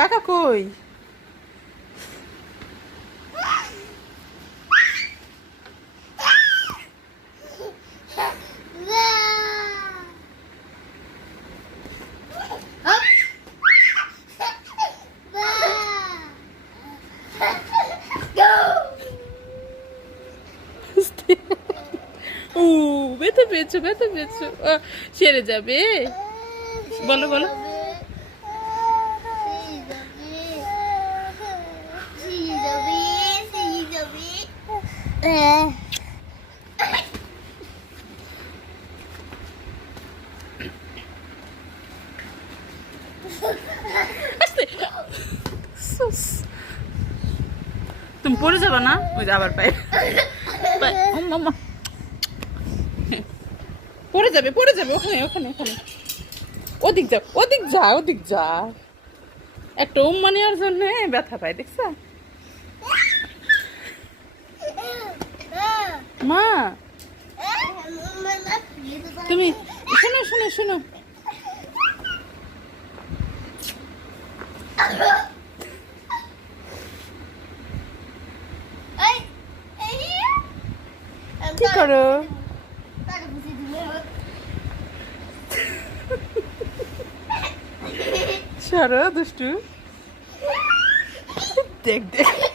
কাকা কই? ব্যথা পেয়েছো, ব্যথা পেয়েছো, সেরে যাবে। বলো বলো। তুমি পড়ে যাবে না? ওই যে আবার পায়ে পড়ে যাবে, পড়ে যাবে। ওখানে ওখানে ওখানে, ওদিক যা, ওদিক যা, ওদিক যা। একটা উম্মা নেওয়ার জন্য ব্যথা পায়, দেখছো? মা তুমি শোনো শোনো শোনো, কি করো? সরো দুষ্টু, দেখ দেখ।